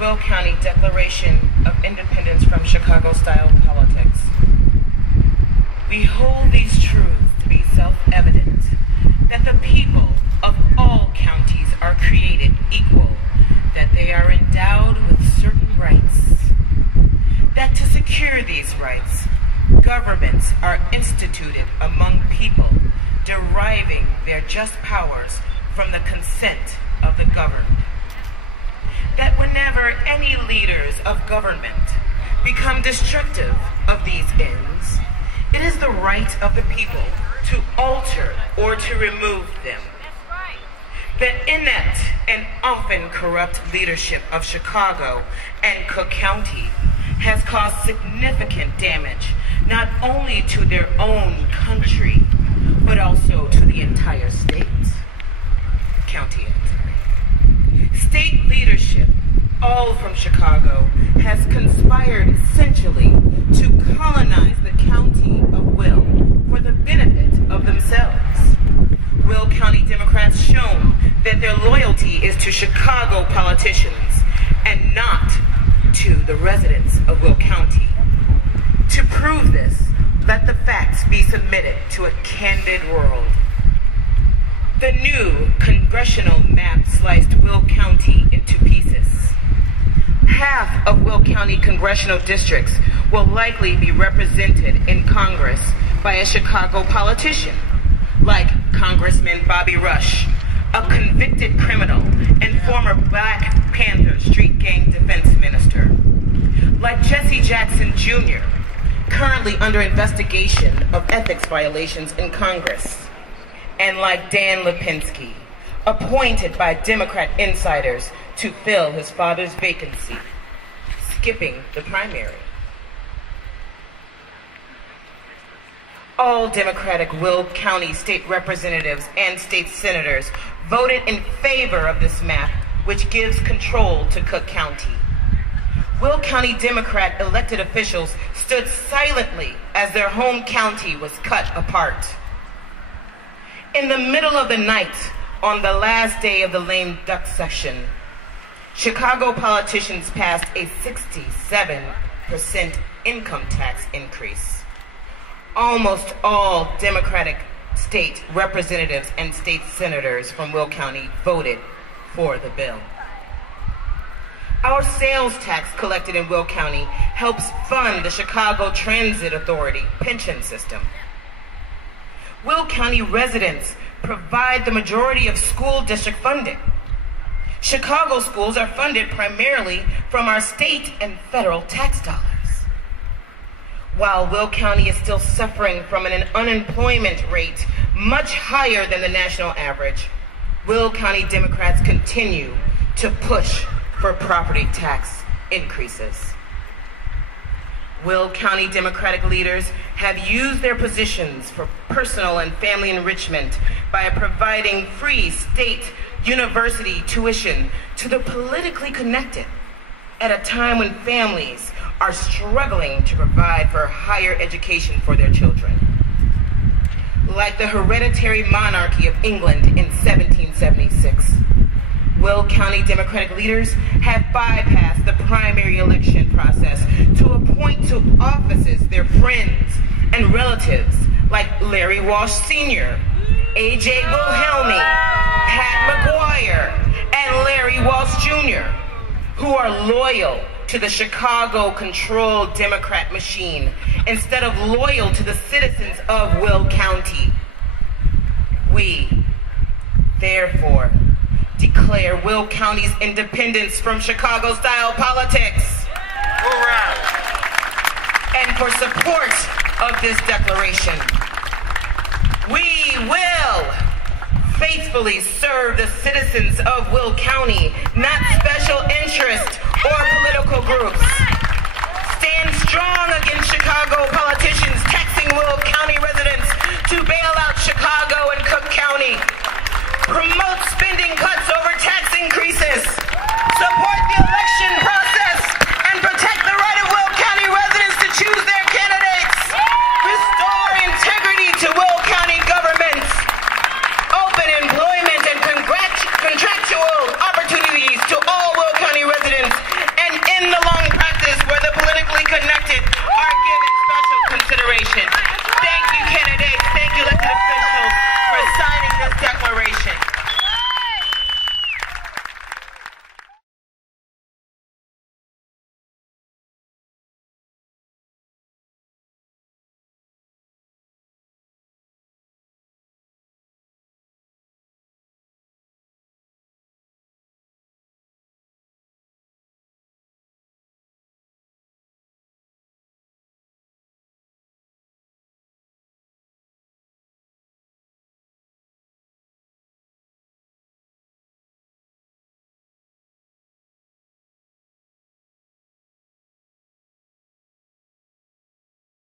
Will County Declaration of Independence from Chicago-style politics. We hold these truths to be self-evident, that the people of all counties are created equal, that they are endowed with certain rights, that to secure these rights, governments are instituted among people, deriving their just powers from the consent of the governed. That whenever any leaders of government become destructive of these ends, it is the right of the people to alter or to remove them. The inept and often corrupt leadership of Chicago and Cook County has caused significant damage not only to their own country, but also to the entire state. State leadership, all from Chicago, has conspired essentially to colonize the county of Will for the benefit of themselves. Will County Democrats shown that their loyalty is to Chicago politicians and not to the residents of Will County. To prove this, let the facts be submitted to a candid world. The new congressional map sliced Will County into pieces. Half of Will County congressional districts will likely be represented in Congress by a Chicago politician, like Congressman Bobby Rush, a convicted criminal and former Black Panther street gang defense minister, like Jesse Jackson Jr., currently under investigation of ethics violations in Congress, and like Dan Lipinski, appointed by Democrat insiders to fill his father's vacancy, skipping the primary. All Democratic Will County state representatives and state senators voted in favor of this map, which gives control to Cook County. Will County Democrat elected officials stood silently as their home county was cut apart. In the middle of the night, on the last day of the lame duck session, Chicago politicians passed a 67% income tax increase. Almost all Democratic state representatives and state senators from Will County voted for the bill. Our sales tax collected in Will County helps fund the Chicago Transit Authority pension system. Will County residents provide the majority of school district funding. Chicago schools are funded primarily from our state and federal tax dollars. While Will County is still suffering from an unemployment rate much higher than the national average, Will County Democrats continue to push for property tax increases. Will County Democratic leaders have used their positions for personal and family enrichment by providing free state university tuition to the politically connected at a time when families are struggling to provide for higher education for their children. Like the hereditary monarchy of England in 1776, Will County Democratic leaders have bypassed the primary election process to appoint to offices their friends and relatives like Larry Walsh Sr., A.J. Wilhelmi, Pat McGuire, and Larry Walsh Jr., who are loyal to the Chicago-controlled Democrat machine instead of loyal to the citizens of Will County. We, therefore, declare Will County's independence from Chicago-style politics. Hoorah! And for support of this declaration, we will faithfully serve the citizens of Will County, not special interests or political groups. Stand strong against Chicago politicians taxing Will County residents to bail out Chicago and Cook County. Promote spending cuts over